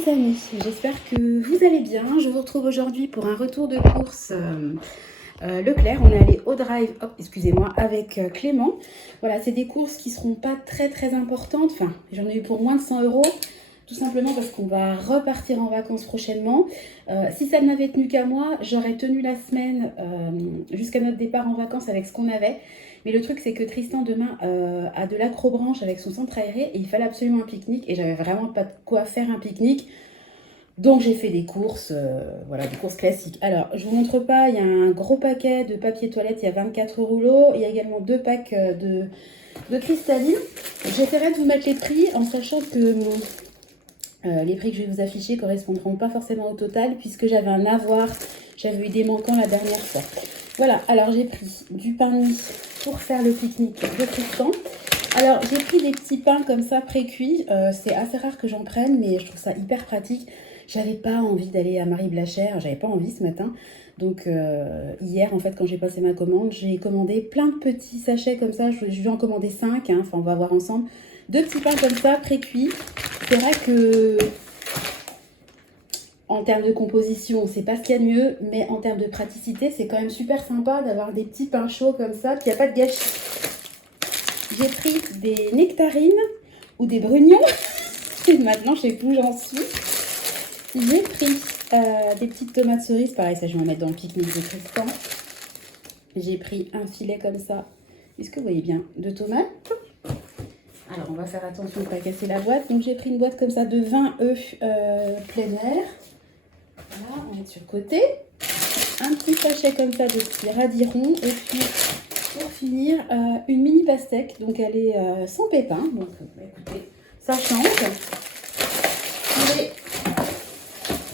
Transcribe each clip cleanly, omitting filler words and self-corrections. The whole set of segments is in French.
les amis, j'espère que vous allez bien. Je vous retrouve aujourd'hui pour un retour de course Leclerc. On est allé au drive, excusez-moi, avec Clément. Voilà, c'est des courses qui ne seront pas très importantes. Enfin, j'en ai eu pour moins de 100 euros, tout simplement parce qu'on va repartir en vacances prochainement. Si ça n'avait tenu qu'à moi, j'aurais tenu la semaine jusqu'à notre départ en vacances avec ce qu'on avait. Mais le truc, c'est que Tristan, demain, a de l'acrobranche avec son centre aéré et il fallait absolument un pique-nique. Et j'avais vraiment pas de quoi faire un pique-nique. Donc, j'ai fait des courses, voilà, des courses classiques. Alors, je vous montre pas, il y a un gros paquet de papier toilette, il y a 24 rouleaux. Il y a également 2 packs de cristalline. J'essaierai de vous mettre les prix en sachant que les prix que je vais vous afficher ne correspondront pas forcément au total puisque j'avais un avoir, j'avais eu des manquants la dernière fois. Voilà, alors j'ai pris du pain de mie pour faire le pique-nique de Tristan. Alors j'ai pris des petits pains comme ça pré-cuits, c'est assez rare que j'en prenne mais je trouve ça hyper pratique. J'avais pas envie d'aller à Marie Blachère, j'avais pas envie ce matin. Donc hier en fait quand j'ai passé ma commande, j'ai commandé plein de petits sachets comme ça, je vais en commander 5, hein, enfin on va voir ensemble. 2 petits pains comme ça pré-cuits. C'est vrai que en termes de composition, c'est pas ce qu'il y a de mieux, mais en termes de praticité, c'est quand même super sympa d'avoir des petits pains chauds comme ça, puis il n'y a pas de gâchis. J'ai pris des nectarines ou des brugnons. Et maintenant, je sais plus où j'en suis. J'ai pris des petites tomates cerises. Pareil, ça, je vais en mettre dans le pique-nique de Tristan. J'ai pris un filet comme ça. Est-ce que vous voyez bien? De tomates. Alors, on va faire attention de ne pas casser la boîte. Donc, j'ai pris une boîte comme ça de 20 œufs plein air. Voilà, on va mettre sur le côté. Un petit sachet comme ça de petits radirons. Et puis, pour finir, une mini pastèque. Donc, elle est sans pépins. Donc, écoutez, ça change.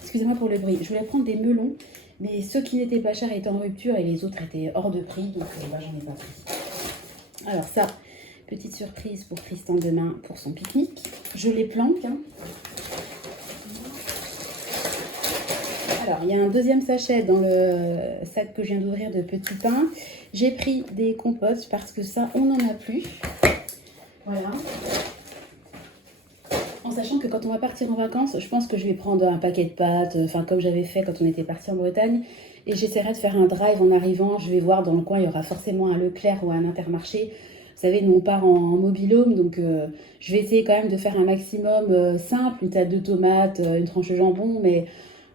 Excusez-moi pour le bruit. Je voulais prendre des melons. Mais ceux qui n'étaient pas chers étaient en rupture et les autres étaient hors de prix. Donc, j'en ai pas pris. Alors, ça, petite surprise pour Tristan demain pour son pique-nique. Je les planque. Hein. Alors, il y a un deuxième sachet dans le sac que je viens d'ouvrir de petits pains. J'ai pris des compotes parce que ça, on n'en a plus. Voilà. En sachant que quand on va partir en vacances, je pense que je vais prendre un paquet de pâtes, enfin comme j'avais fait quand on était parti en Bretagne. Et j'essaierai de faire un drive en arrivant. Je vais voir dans le coin, il y aura forcément un Leclerc ou un Intermarché. Vous savez, nous on part en mobil-home, donc je vais essayer quand même de faire un maximum simple, une tarte de tomates, une tranche de jambon, mais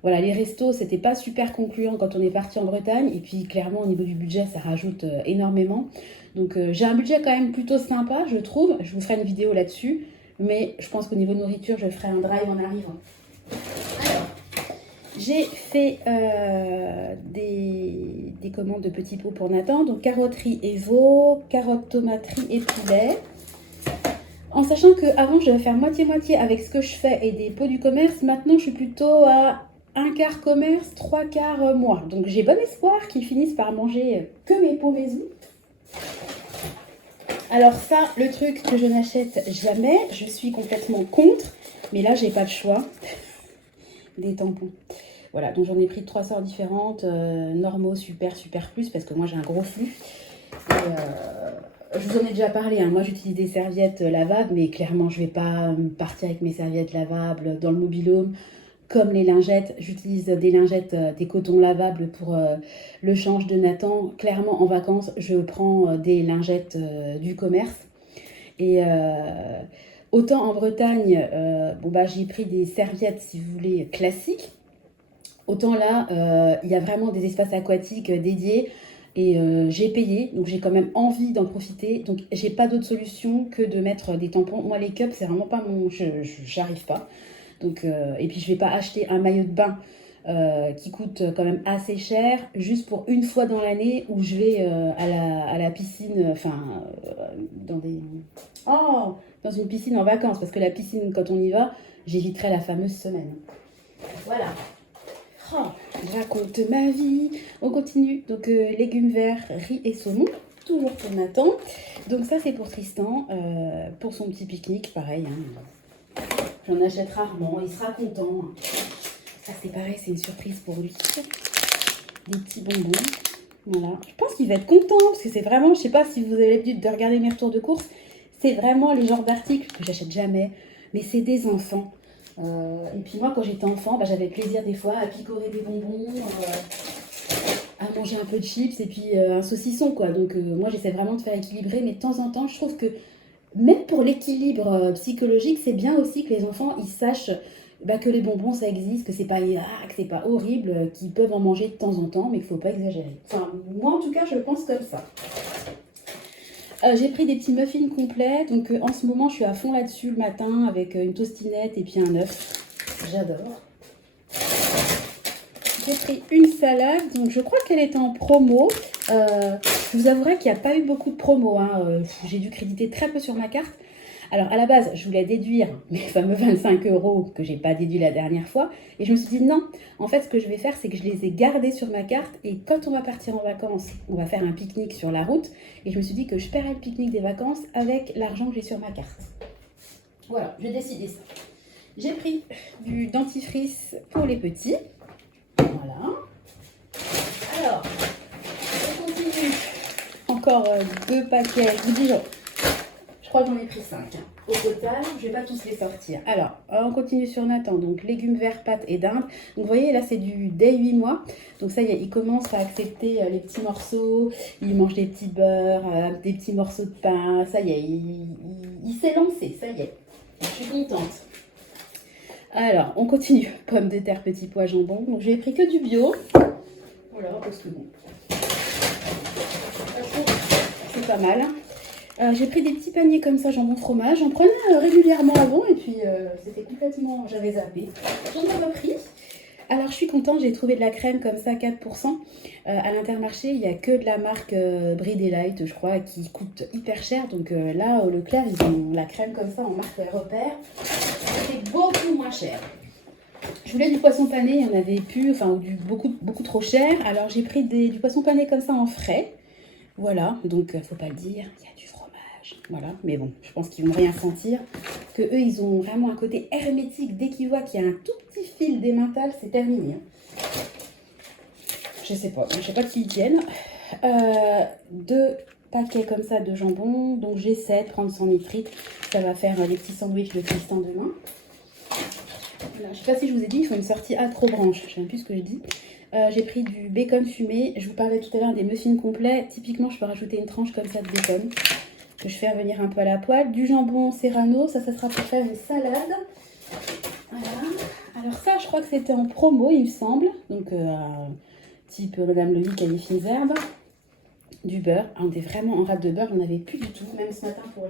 voilà, les restos, c'était pas super concluant quand on est parti en Bretagne, et puis clairement au niveau du budget, ça rajoute énormément. Donc j'ai un budget quand même plutôt sympa, je trouve, je vous ferai une vidéo là-dessus, mais je pense qu'au niveau nourriture, je ferai un drive en arrivant. Alors, j'ai fait des commandes de petits pots pour Nathan. Donc carotterie et veau, carottes, tomaterie et poulet. En sachant qu'avant, je devais faire moitié-moitié avec ce que je fais et des pots du commerce. Maintenant, je suis plutôt à un quart commerce, 3 quarts moi. Donc j'ai bon espoir qu'ils finissent par manger que mes pots maison. Alors ça, le truc que je n'achète jamais, je suis complètement contre. Mais là, j'ai pas le choix. Des tampons. Voilà, donc j'en ai pris de 3 sortes différentes, normaux, super plus, parce que moi j'ai un gros flux. Et, je vous en ai déjà parlé, hein. Moi j'utilise des serviettes lavables, mais clairement je vais pas partir avec mes serviettes lavables dans le mobil-home. Comme les lingettes, j'utilise des lingettes, des cotons lavables pour le change de Nathan. Clairement en vacances, je prends des lingettes du commerce. Et autant en Bretagne, bon bah j'ai pris des serviettes, si vous voulez, classiques. Autant là, il y a vraiment des espaces aquatiques dédiés et j'ai payé, donc j'ai quand même envie d'en profiter. Donc j'ai pas d'autre solution que de mettre des tampons. Moi les cups, c'est vraiment pas mon... J'arrive pas. Donc, et puis je vais pas acheter un maillot de bain qui coûte quand même assez cher, juste pour une fois dans l'année où je vais à la piscine, enfin, dans une piscine en vacances, parce que la piscine, quand on y va, j'éviterai la fameuse semaine. Voilà. Oh, je raconte ma vie. On continue. Donc, légumes verts, riz et saumon, toujours pour Nathan. Donc ça, c'est pour Tristan, pour son petit pique-nique, pareil. Hein. J'en achète rarement, il sera content. Ça, c'est pareil, c'est une surprise pour lui. Des petits bonbons. Voilà. Je pense qu'il va être content, parce que c'est vraiment, je sais pas si vous avez l'habitude de regarder mes retours de course, c'est vraiment le genre d'article que j'achète jamais, mais c'est des enfants. Et puis moi, quand j'étais enfant, bah, j'avais plaisir des fois à picorer des bonbons, à manger un peu de chips et puis un saucisson, quoi. Donc moi, j'essaie vraiment de faire équilibrer, mais de temps en temps, je trouve que même pour l'équilibre psychologique, c'est bien aussi que les enfants, ils sachent bah, que les bonbons, ça existe, que c'est pas horrible, qu'ils peuvent en manger de temps en temps, mais qu'il ne faut pas exagérer. Enfin, moi, en tout cas, je pense comme ça. J'ai pris des petits muffins complets, donc en ce moment je suis à fond là-dessus le matin avec une tostinette et puis un œuf. J'adore. J'ai pris une salade, donc je crois qu'elle est en promo. Je vous avouerai qu'il n'y a pas eu beaucoup de promos, hein. J'ai dû créditer très peu sur ma carte. Alors à la base, je voulais déduire mes fameux 25 € que j'ai pas déduit la dernière fois. Et je me suis dit non, en fait ce que je vais faire, c'est que je les ai gardés sur ma carte. Et quand on va partir en vacances, on va faire un pique-nique sur la route. Et je me suis dit que je paierais le pique-nique des vacances avec l'argent que j'ai sur ma carte. Voilà, j'ai décidé ça. J'ai pris du dentifrice pour les petits. Voilà. Alors, on continue. Encore 2 paquets. Je vous dis, je crois que j'en ai pris 5 hein. Au total. Je ne vais pas tous les sortir. Alors, on continue sur Nathan. Donc, légumes verts, pâtes et dinde. Donc, vous voyez, là, c'est du dès 8 mois. Donc, ça y est, il commence à accepter les petits morceaux. Il mange des petits beurres, des petits morceaux de pain. Ça y est, il s'est lancé. Ça y est. Je suis contente. Alors, on continue. Pommes de terre, petits pois, jambon. Donc, j'ai pris que du bio. Voilà, parce que bon, c'est pas mal. J'ai pris des petits paniers comme ça, jambon fromage. J'en prenais régulièrement avant et puis c'était complètement... J'avais zappé. J'en ai repris. Alors, je suis contente. J'ai trouvé de la crème comme ça, 4%. À l'Intermarché, il n'y a que de la marque Brie Delight, je crois, qui coûte hyper cher. Donc là, au Leclerc, ils ont la crème comme ça en marque Repère. C'est beaucoup moins cher. Je voulais du poisson pané, il n'y en avait plus, enfin beaucoup trop cher. Alors j'ai pris du poisson pané comme ça en frais. Voilà, donc faut pas le dire, il y a du fromage. Voilà, mais bon, je pense qu'ils vont rien sentir. Que eux, ils ont vraiment un côté hermétique. Dès qu'ils voient qu'il y a un tout petit fil d'émental, c'est terminé. Je sais pas de qui ils tiennent. 2 paquets comme ça de jambon, donc j'essaie de prendre 100 litres. Ça va faire les petits sandwichs de Tristan demain. Voilà, je ne sais pas si je vous ai dit, il faut une sortie accrobranche. Je ne sais même plus ce que je dis. J'ai pris du bacon fumé. Je vous parlais tout à l'heure des muffins complets. Typiquement, je peux rajouter une tranche comme ça de bacon que je fais revenir un peu à la poêle. Du jambon serrano, ça sera pour faire une salade. Voilà. Alors ça, je crois que c'était en promo, il me semble. Donc, type Madame Levic à les fines herbes. Du beurre. Ah, on était vraiment en rate de beurre. On n'en avait plus du tout, même ce matin pour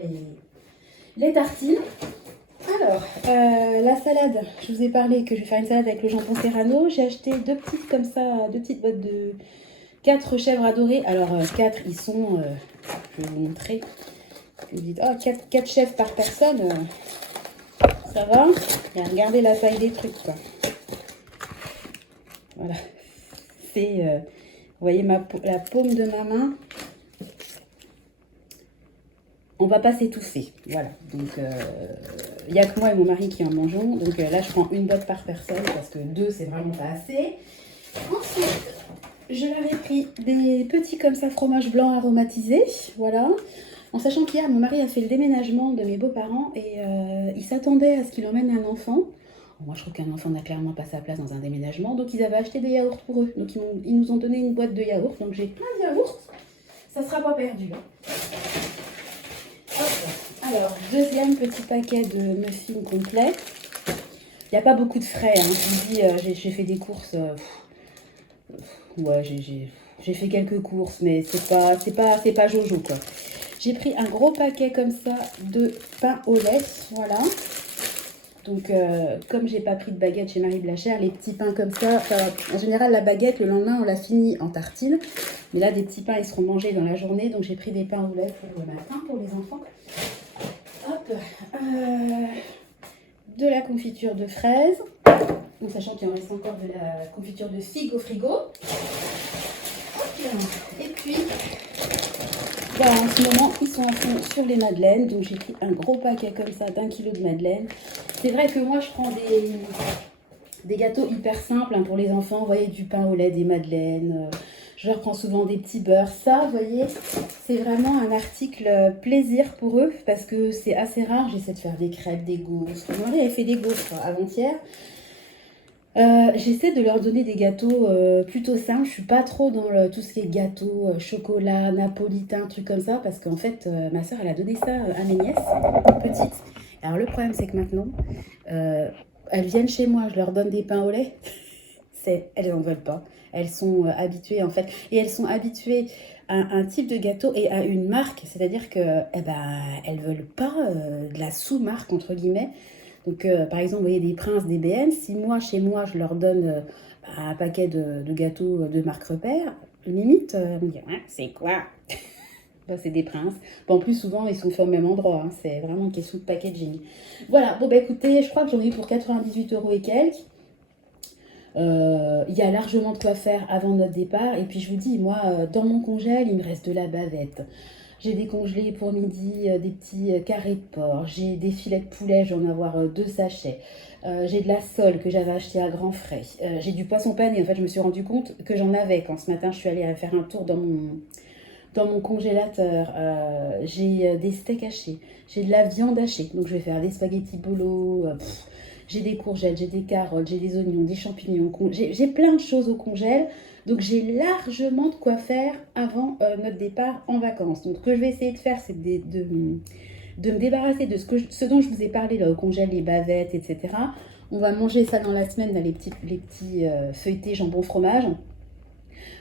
les tartines. Alors, la salade, je vous ai parlé que je vais faire une salade avec le jambon serrano. J'ai acheté 2 petites comme ça, 2 petites boîtes de 4 chèvres adorées. Alors, 4, ils sont, je vais vous montrer. Vous dites, oh, 4 chèvres par personne, ça va. Et regardez la taille des trucs, quoi. Voilà. C'est, vous voyez la paume de ma main. On va pas s'étouffer, voilà. Donc, il n'y a que moi et mon mari qui en mangeons. Donc là, je prends une boîte par personne parce que 2, c'est vraiment pas assez. Ensuite, je l'avais pris des petits comme ça fromage blanc aromatisé, voilà. En sachant qu'hier, mon mari a fait le déménagement de mes beaux-parents et il s'attendait à ce qu'il emmène un enfant. Moi, je trouve qu'un enfant n'a clairement pas sa place dans un déménagement. Donc, ils avaient acheté des yaourts pour eux. Donc, ils nous ont donné une boîte de yaourts. Donc, j'ai plein de yaourts. Ça sera pas perdu, hein. Alors, deuxième petit paquet de muffins complets. Il n'y a pas beaucoup de frais, hein. Je vous dis, j'ai fait des courses. Ouais, j'ai fait quelques courses, mais c'est pas Jojo, quoi. J'ai pris un gros paquet comme ça de pain au lait, voilà. Donc, comme j'ai pas pris de baguette chez Marie Blachère, les petits pains comme ça, en général, la baguette, le lendemain, on la finit en tartine. Mais là, des petits pains, ils seront mangés dans la journée. Donc, j'ai pris des pains au lait pour le matin, pour les enfants. Hop, de la confiture de fraises, en sachant qu'il en reste encore de la confiture de figues au frigo. Hop, et puis, voilà, en ce moment, ils sont en fond sur les madeleines. Donc, j'ai pris un gros paquet comme ça d'1 kilo de madeleines. C'est vrai que moi, je prends des gâteaux hyper simples hein, pour les enfants. Vous voyez, du pain au lait, des madeleines. Je leur prends souvent des petits beurres. Ça, vous voyez, c'est vraiment un article plaisir pour eux parce que c'est assez rare. J'essaie de faire des crêpes, des gaufres. Mon mari avait fait des gaufres avant-hier. J'essaie de leur donner des gâteaux plutôt simples. Je suis pas trop dans tout ce qui est gâteau, chocolat, napolitain, trucs comme ça, parce qu'en fait, ma soeur, elle a donné ça à mes nièces, petites. Alors le problème, c'est que maintenant, elles viennent chez moi, je leur donne des pains au lait. Elles n'en veulent pas. Elles sont habituées, en fait, et elles sont habituées à un type de gâteau et à une marque, c'est-à-dire que, eh ben, elles veulent pas de la sous-marque, entre guillemets. Donc, par exemple, vous voyez des Princes, des BN, si moi, chez moi, je leur donne un paquet de gâteaux de marque repère, limite, on me dit, ah, c'est quoi? Ben, c'est des Princes. Bon, en plus, souvent, ils sont faits au même endroit, hein. C'est vraiment une question de packaging. Voilà, bon, bah écoutez, je crois que j'en ai eu pour 98 € et quelques. Il y a largement de quoi faire avant notre départ. Et puis, je vous dis, moi, dans mon congèle, il me reste de la bavette. J'ai décongelé pour midi des petits carrés de porc. J'ai des filets de poulet, je vais en avoir 2 sachets. J'ai de la sole que j'avais achetée à grands frais. J'ai du poisson pané. En fait, je me suis rendu compte que j'en avais quand ce matin je suis allée faire un tour dans mon congélateur. J'ai des steaks hachés. J'ai de la viande hachée. Donc, je vais faire des spaghettis bolo. J'ai des courgettes, j'ai des carottes, j'ai des oignons, des champignons. J'ai plein de choses au congèle. Donc j'ai largement de quoi faire avant notre départ en vacances. Donc ce que je vais essayer de faire, c'est de me débarrasser de ce dont je vous ai parlé là au congèle, les bavettes, etc. On va manger ça dans la semaine, là, les petits feuilletés jambon fromage,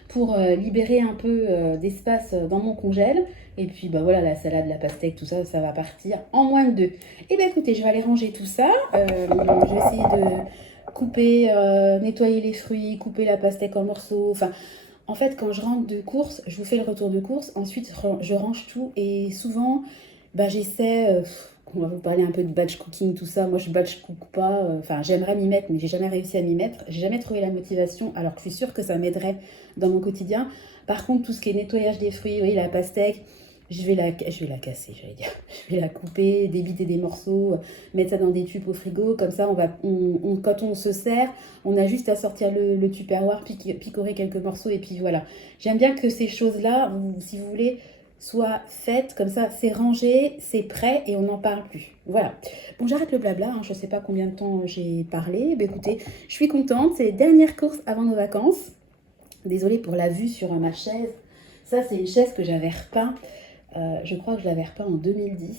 pour libérer un peu d'espace dans mon congèle. Et puis bah voilà, la salade, la pastèque, tout ça, ça va partir en moins de 2. Et bien écoutez, je vais aller ranger tout ça. Je vais essayer de couper, nettoyer les fruits, couper la pastèque en morceaux. Enfin, en fait, quand je rentre de course, je vous fais le retour de course. Ensuite, je range tout. Et souvent, bah, j'essaie... on va vous parler un peu de batch cooking, tout ça. Moi, je batch cook pas. Enfin, j'aimerais m'y mettre, mais j'ai jamais réussi à m'y mettre. J'ai jamais trouvé la motivation, alors que je suis sûre que ça m'aiderait dans mon quotidien. Par contre, tout ce qui est nettoyage des fruits, vous voyez, la pastèque, je vais la casser, j'allais dire. Je vais la couper, débiter des morceaux, mettre ça dans des tubes au frigo. Comme ça, quand on se sert, on a juste à sortir le tupperware, picorer quelques morceaux, et puis voilà. J'aime bien que ces choses-là, si vous voulez, soient faites comme ça, c'est rangé, c'est prêt et on n'en parle plus. Voilà. Bon, j'arrête le blabla, hein, je ne sais pas combien de temps j'ai parlé. Ben, écoutez, je suis contente, c'est les dernières courses avant nos vacances. Désolée pour la vue sur ma chaise. Ça, c'est une chaise que j'avais repeint. Je crois que je l'avais repeint en 2010.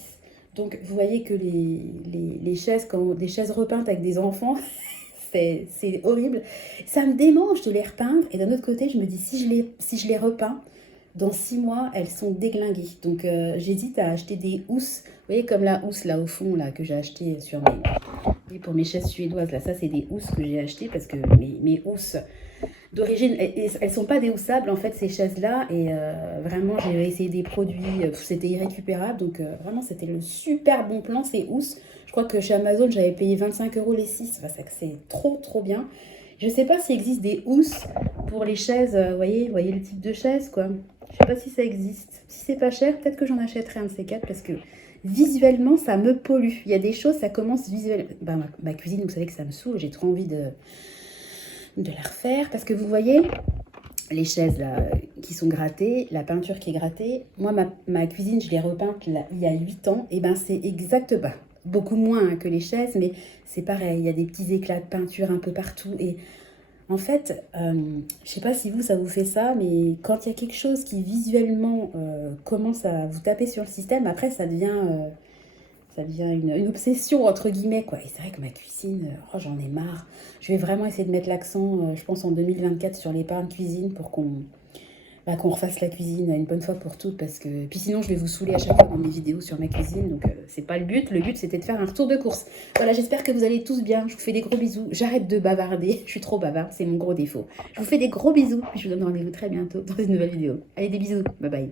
Donc, vous voyez que les chaises, des chaises repeintes avec des enfants, c'est horrible. Ça me démange de les repeindre. Et d'un autre côté, je me dis, si je les repeins, dans 6 mois, elles sont déglinguées. Donc, j'hésite à acheter des housses. Vous voyez, comme la housse là au fond, là, que j'ai acheté pour mes chaises suédoises. Là, ça, c'est des housses que j'ai achetées parce que mes housses d'origine, elles sont pas déhoussables, en fait, ces chaises-là. Et vraiment, j'ai essayé des produits, c'était irrécupérable. Donc, vraiment, c'était le super bon plan, ces housses. Je crois que chez Amazon, j'avais payé 25 € les 6. Enfin, c'est trop, trop bien. Je sais pas s'il existe des housses pour les chaises. Vous voyez le type de chaise, quoi. Je sais pas si ça existe. Si c'est pas cher, peut-être que j'en achèterai un de ces 4 parce que visuellement, ça me pollue. Il y a des choses, ça commence visuellement. Bah, ma cuisine, vous savez que ça me saoule. J'ai trop envie de la refaire parce que vous voyez les chaises là qui sont grattées, la peinture qui est grattée. Moi, ma cuisine, je l'ai repeinte là, il y a 8 ans. Et ben, c'est exact, bah, beaucoup moins hein, que les chaises, mais c'est pareil. Il y a des petits éclats de peinture un peu partout. Et en fait, je sais pas si ça vous fait ça, mais quand il y a quelque chose qui visuellement commence à vous taper sur le système, après ça devient une obsession entre guillemets quoi. Et c'est vrai que ma cuisine, oh, j'en ai marre. Je vais vraiment essayer de mettre l'accent, je pense en 2024 sur l'épargne cuisine pour qu'on refasse la cuisine une bonne fois pour toutes parce que puis sinon je vais vous saouler à chaque fois dans mes vidéos sur ma cuisine donc c'est pas le but. Le but c'était de faire un retour de course. Voilà, j'espère que vous allez tous bien. Je vous fais des gros bisous. J'arrête de bavarder. Je suis trop bavarde, c'est mon gros défaut. Je vous fais des gros bisous puis je vous donne rendez-vous très bientôt dans une nouvelle vidéo. Allez, des bisous. Bye bye.